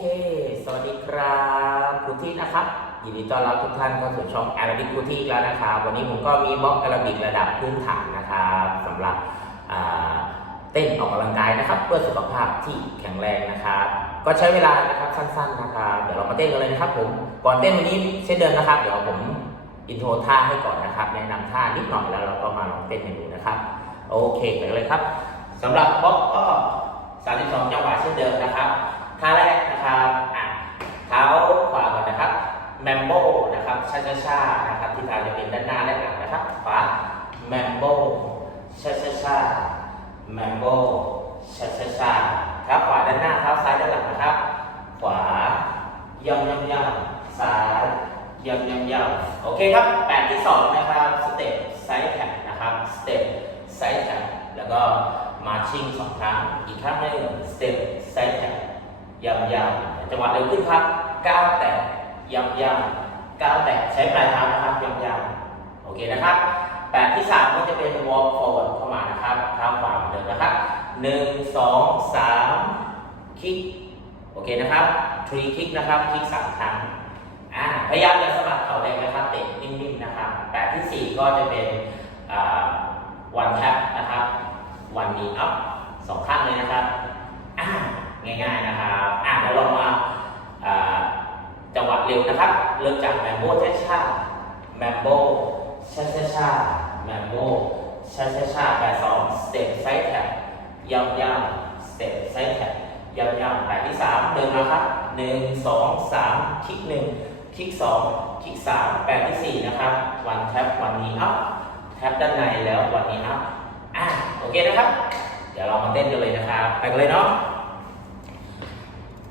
เค สวัสดีครับครูที่นะครับ ยินดีต้อนรับทุกท่านเข้าสู่ช่อง Arabic ครูที่แล้วนะครับ วันนี้ผมก็มีบล็อก Arabic ระดับพื้นฐานนะครับสำหรับเต้นออกกำลังกายนะครับ เพื่อสุขภาพที่แข็งแรงนะครับ ก็ใช้เวลานะครับสั้น ๆนะครับ เดี๋ยวเรามาเต้นกันเลยนะครับ ผม ก่อนเต้นวันนี้เช่นเดิมนะครับ เดี๋ยวผมอินโทรท่าให้ก่อนนะครับ แนะนำท่านิดหน่อยแล้วเราก็มาลองเต้นกันดูนะครับ โอเคไปเลยครับสำหรับบล็อกก็32จังหวะเช่นเดิมนะครับท่าแรกนะครับอะเท้าขวาก่อนนะครับ แมมโบ นะครับช้าชาๆนะครับที่เท้าจะเป็นด้านหน้าและหลังนะครับขวาแมมโบช้าชาชาแมมโบช้าชาชาเท้าขวาด้านหน้าเท้าซ้ายด้านหลังนะครับ ขวาย่ำย่ำย่ำซ้ายย่ำย่ำย่ำโอเคครับแปดที่สองนะครับสเต็ปไซด์แท็กนะครับสเต็ปไซด์แท็กแล้วก็มาชิ่งสองครั้งอีกครั้งหนึ่งสเต็ปไซด์แท็กย่ำย่ำจังหวะเร็วขึ้นครับก้าวแตะย่ำย่ำ ก้าวแตะใช้ปลายเท้านะครับย่ำย่ำโอเคนะครับแปดที่สามก็จะเป็น walk forward เข้ามานะครับเท้าขวาเหมือนเดิมนะครับหนึ่งสองสามคลิกโอเคนะครับ three kick นะครับคลิกสามครั้งอ่าพยายามอย่าสะบัดเข่าแรงนะครับเตะนิ่มๆนะครับแปดที่สี่ก็จะเป็นอ่า one tap นะครับ one knee up สองข้างเลยนะครับอ่าง่ายๆนะครับ อ่าแล้วลองมาอ่าจังหวะ เร็วนะครับ เริ่มจากแมมโบช้าแมมโบช้าๆแมมโบช้าๆๆแปดสองสเต็ปไซด์แท็บยาวๆสเต็ปไซด์แท็บยาวๆแปดที่สามเดินมาครับหนึ่งสองสามคลิกหนึ่งคลิกสองคลิกสามแปดที่สี่นะครับวันแท็บวันนี้อัพแท็บด้านในแล้ววันนี้อัพอ่าโอเคนะครับ เดี๋ยวเรามาเต้นกันเลยนะครับ ไปกันเลยเนาะ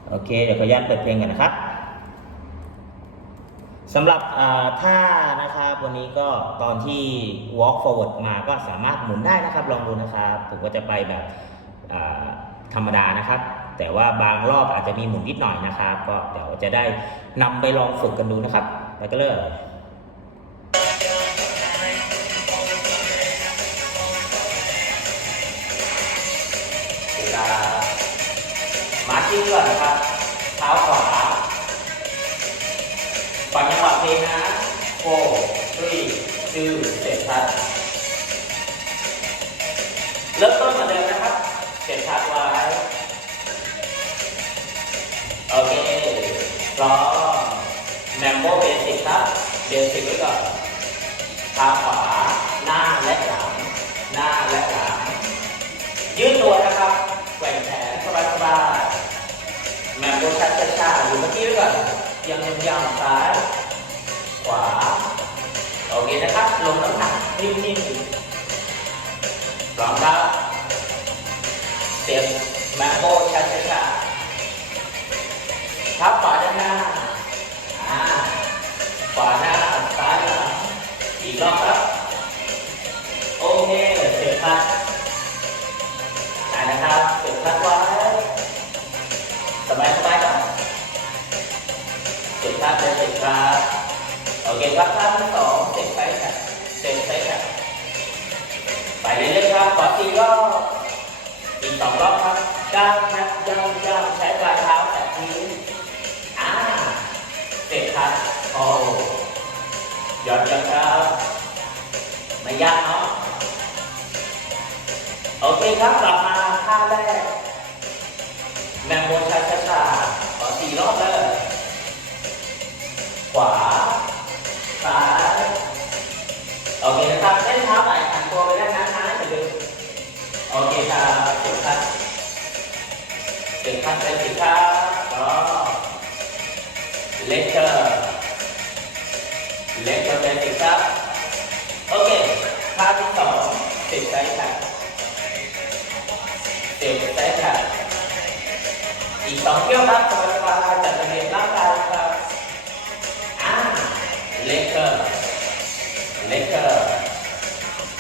โอเค เดี๋ยวขออนุญาตเปิดเพลงกันนะครับ สำหรับอ่าท่านะครับวันนี้ก็ตอนที่ walk forward มาก็สามารถหมุนได้นะครับ ลองดูนะครับผมก็จะไปแบบธรรมดานะครับ แต่ว่าบางรอบอาจจะมีหมุนนิดหน่อยนะครับ ก็เดี๋ยวจะได้นำไปลองฝึกกันดูนะครับไปกันเลยเวลามาร์ชิ่งก่อนนะครับ โฟทรีชื่อเสร็จครับเริ่มต้นเหมือนเดิมนะครับ เสร็จชัดไว้ โอเคพร้อมแมมโบเบสิกครับเบสิกไว้ก่อนเท้าขวา หน้าและหลัง หน้าและหลัง ยืดตัวนะครับแกว่งแขนสบายๆแมมโบชัดช้าๆอยู่เมื่อกี้ไว้ก่อนยังยังยาวซ้าย วา โอเคนะครับ ลงน้ำหนักนิ่มๆพร้อมครับ เต็มแมมโบชัดช้าๆทับขวาด้านหน้าอ่าขวาหน้าซ้ายหลังอีกรอบครับ โอเคเสร็จครับนะครับเก็บพักไว้สบายสบายก่อนเก็บพักเลยเก็บครับ โอเคครับท่านที่สองเสร็จไปครับเสร็จไปครับไปเรื่อยๆครับขอสี่รอบอีกสองรอบครับก้าวนะย่างย่างใช้ปลายเท้าแตะพื้นอ่าเสร็จครับโอ้หยอนหย่อนครับไม่ยากเนาะโอเคครับกลับมาท่าแรกแมมโบชาชาชาขอสี่รอบเลย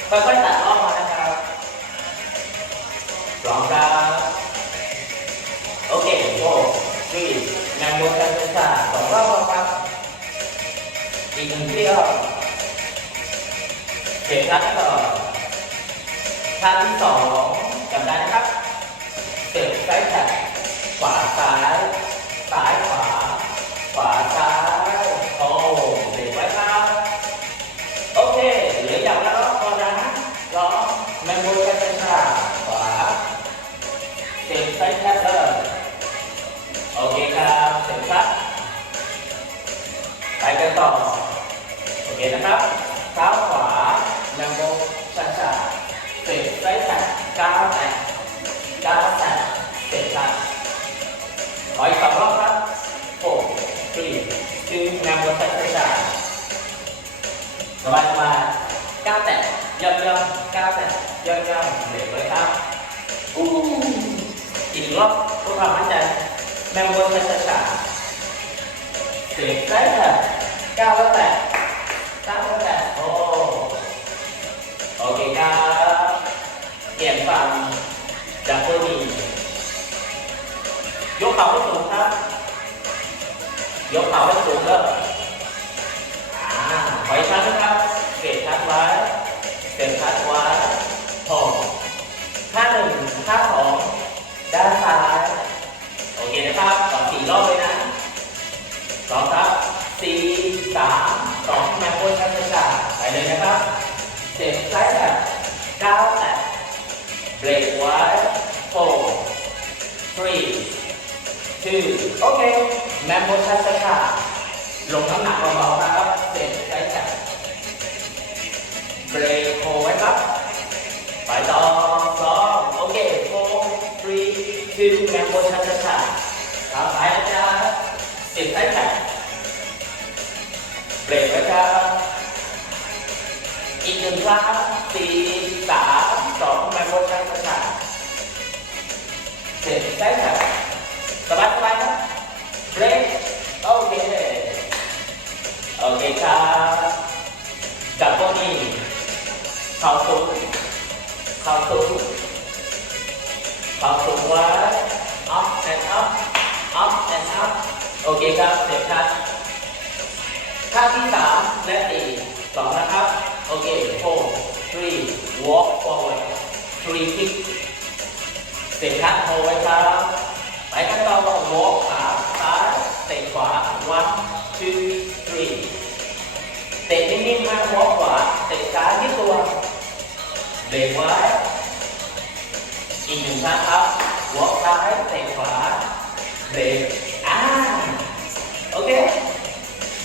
ค่อยๆตัดรอบมานะครับพร้องครับ โอเคโอ้ดีแมงมุมกันเป็นชาสองรอบครับ อีกหนึ่งเที่ยวเก็บครัดต่อนท่าที่สอง บายสบายๆก้าวแตะย่ำย่ำก้าวแตะย่ำย่ำเบรกเลยครับอู้อีกรอบเพื่อความมั่นใจแลมโบช้าช้าเสียงได้ค่ะก้าวแล้วแตะก้าวแล้วแตะโอ้โอเคครับเปลี่ยนฝั่งจากตัวนี้ยกเข่าให้สูงครับยกเข่าให้สูงเลยอ่ โอเค แมมโบชัสค่ะ ลงน้ำหนักเบา เข่าสูงเข่าสูงเข่าสูงไว้ up and up up and up โอเคครับเสร็จครับท่าที่สามและสี่สองนะครับ โอเค four three walk forward three kick เสร็จครับโฮไว้ครับ ไปกันต่อ walk ขาซ้ายเตะขวา one two three เตะนิ่งๆมา walk ขวา เตะซ้ายที่ตัว เบรกไว้ อีกหนึ่งครั้งครับ walk ซ้ายเตะขวา เบรกอ่าโอเค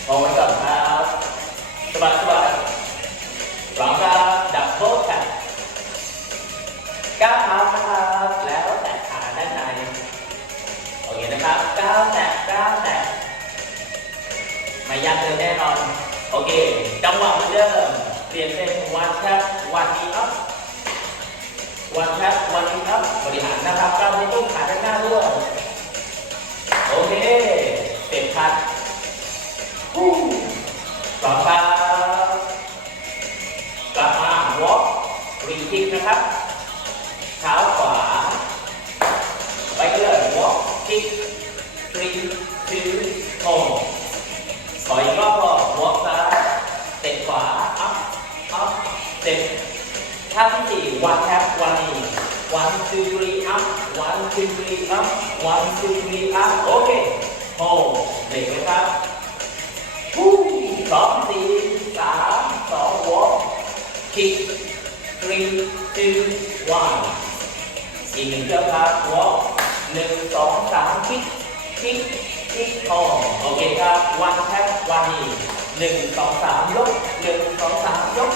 มองไว้ก่อนครับสบายสบายหลังครับดับโบ๊ทแท็บก้าวเท้านะครับ แล้วแตะขาด้านในโอเคนะครับก้าวแตะก้าวแตะไม่ยากเลยแน่นอน โอเค จังหวะเหมือนเดิมเปลี่ยนเป็นวันแทบวันนี้อัพ วันแทบวันนี้อัพบริหารนะครับก้าวไม่ต้องขาด้านหน้าด้วย โอเคเต็มคัดฮู้ต่อไปกลับมาวอล์กรีคิกนะครับ เท้าขวา ไปกันเลยวอล์กคิกทรีทูโฮขออีกรอบ ท่าที่สี่วันแทบวันนี้ one two three up one two three up one two three up โอเคโฮเบรกไหมครับฮู้สองสี่สามสองวอล์ก kick three two one อีกหนึ่งเจ้าครับวอล์กหนึ่งสองสาม kick kick kick โฮโอเคครับ one tap one knee หนึ่งสองสามยกหนึ่งสองสามยก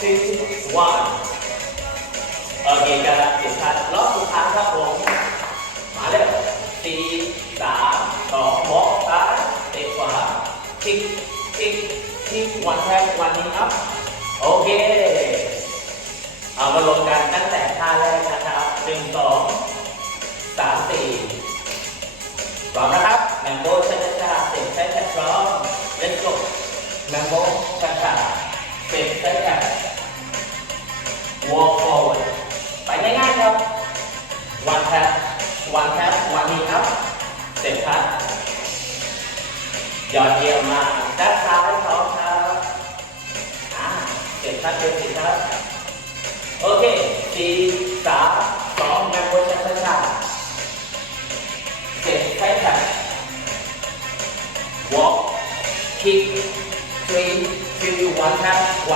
two one โอเคกันละเจ็ดพันรอบสุดท้ายครับผม มาเลยสี่สามสองวอกซ้ายเตะขวาคิกคิกคิกวันแทงวันนี้อัพโอเคเอามาลงกันตั้งแต่ท่าแรกนะครับหนึ่งสองสามสี่พร้อมนะครับแมมโบช้าช้าๆเสร็จใช้แค่พร้อม let's go แมมโบช้าช้าๆ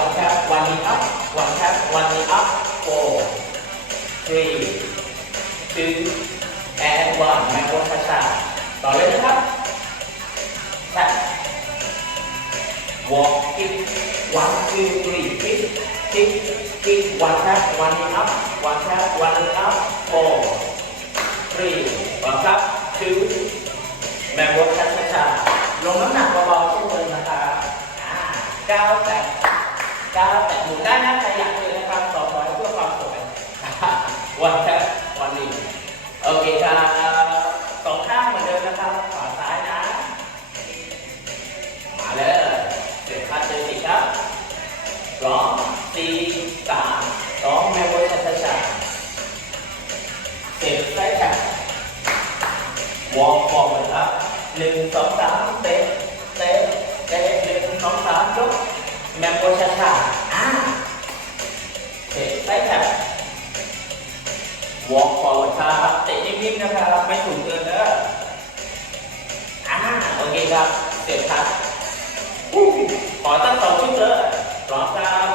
one tap one knee up one tap one knee up four three two and one แมมโบช้าช้าๆต่อเลยนะครับ tap walk kick one two three kick kick kick one tap one knee up one tap one knee up four three วางครับ two แบ่งวงช้าช้าๆลงน้ำหนักเบาๆเช่นเดิมนะครับก้าวแตะ ก้าวแตะหมุนได้นะใครอยากเลยนะครับสองร้อยเพื่อความสวยวันแทบวันนี้โอเคครับสองข้างเหมือนเดิมนะครับขวาซ้ายนะ มาเลยเจ็ดพันเจ็ดสิครับพร้อมสี่สามสองแมวไว้ช้าช้าๆเจ็ดใช้แขนวอล์กฟอร์มครับหนึ่งสองสามเตะเตะเตะหนึ่งสองสามยก แมวไว้ช้าช้าอ่าเจ็ดใช้แขนวอล์กฟอร์มครับเตะนิ่มๆนะครับไม่สูงเกินเด้ออ่าโอเคครับเสร็จครับขอตั้งสองชุดเลยพร้อมครับ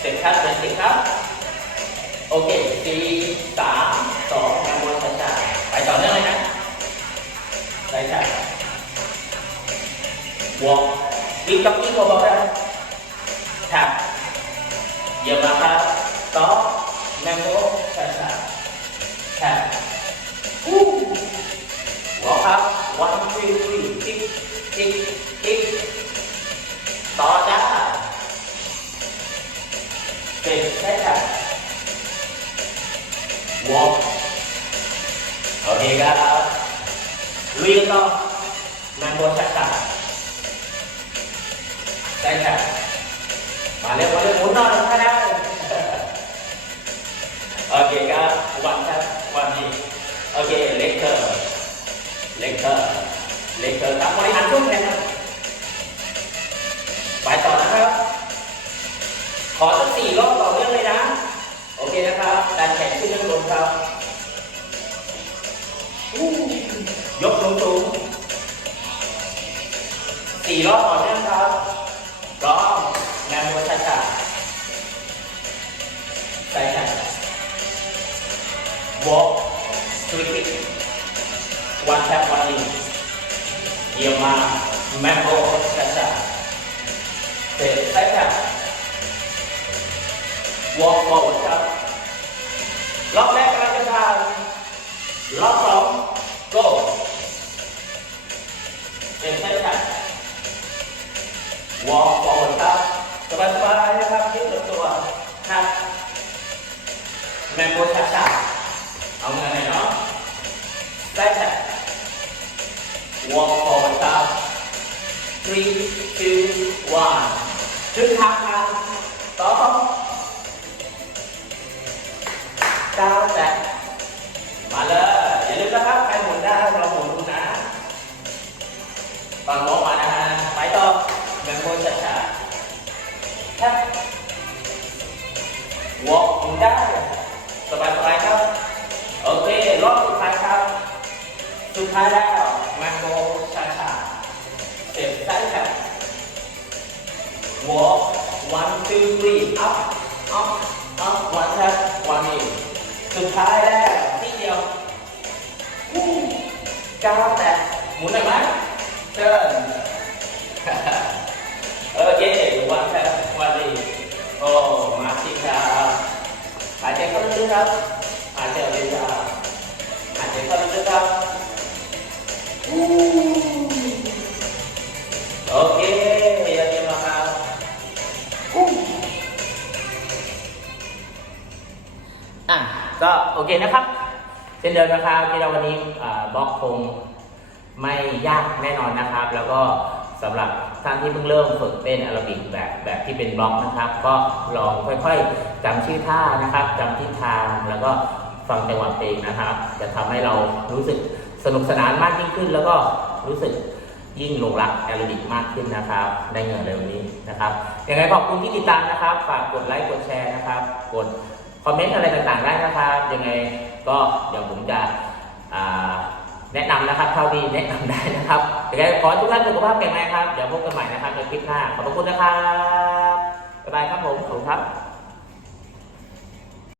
เสร็จครับเสร็จสิครับ โอเคสี่สามสองแนวบนช้าไปต่อเนื่องเลยนะใช่ใช่วอล์ก วิ่งกับวิ่เบาๆได้ครับเยี่ยมมากครับต่อแนวโบช้าๆครับวู้วอล์กครับ one two three ติ๊กติ๊กติ๊กต่อจ้าเจ็ดใช่ค่ะวอล์กโอเคครับลุยกันต่อแมงโบชักค่ะใช่ค่ะมาเร็วมาเร็วหมุนน่อยถ้าได้โอเคครับวันครับวันนี้โอเคเล็กเกอร์เล็กเกอร์เล็กเกอร์ครับบริหารช่วงแขนครับไปต่อนะครับ ขอสักสี่รอบต่อเนื่องเลยนะ โอเคนะครับดันแขนขึ้นข้างบนครับยกสูงสูงๆสี่รอบต่อ แมมโบช้าชาๆเอาเงินเลยเนาะได้ค่ะ walk forward ครับ three two one ครึ่งทางผ่านต่อครับก้าวแตะมาเลย อย่าลืมนะครับใครหมุนได้เราหมุนดูนะฟังบอกมานะฮะไปต่อแมงโมช้าๆครับ walk หมุนได้ สบายๆครับ โอเค รอบสุดท้ายครับ สุดท้ายแล้วแมงโมชาชาเสร็จได้ครับ walk one two three up up up one tap one knee สุดท้ายแล้วที่เดียววู้ก้าวแตะหมุนหน่อยไหมเชิญโอเค one tap one knee โอ้มาสิครับ กๆครับหายใจออกเลยครับหายใจเข้าลึกๆครับอู้โอเคยอดเยี่ยมมากครับอู้อะก็โอเคนะครับเช่นเดิมนะครับที่เราวันนี้อ่าบล็อกคงไม่ยากแน่นอนนะครับ แล้วก็สำหรับ ท่านที่เพิ่งเริ่มฝึกเต้นแอโรบิกแบบแบบที่เป็นบล็อกนะครับ ก็ลองค่อยๆจำชื่อท่านะครับจำทิศทางแล้วก็ฟังจังหวะเพลงนะครับ จะทำให้เรารู้สึกสนุกสนานมากยิ่งขึ้น แล้วก็รู้สึกยิ่งหลงรักแอโรบิกมากขึ้นนะครับได้เงินเร็วนี้นะครับยังไงขอบคุณที่ติดตามนะครับ ฝากกดไลค์กดแชร์นะครับ กดคอมเมนต์อะไรต่างๆได้นะครับ ยังไงก็เดี๋ยวผมจะอ่า แนะนำนะครับเท่าที่แนะนำได้นะครับยังไงขอทุกท่านสุขภาพแข็งแรงครับ เดี๋ยวพบกันใหม่นะครับในคลิปหน้า ขอบคุณนะครับ บ๊ายบายครับผม ขอบคุณครับ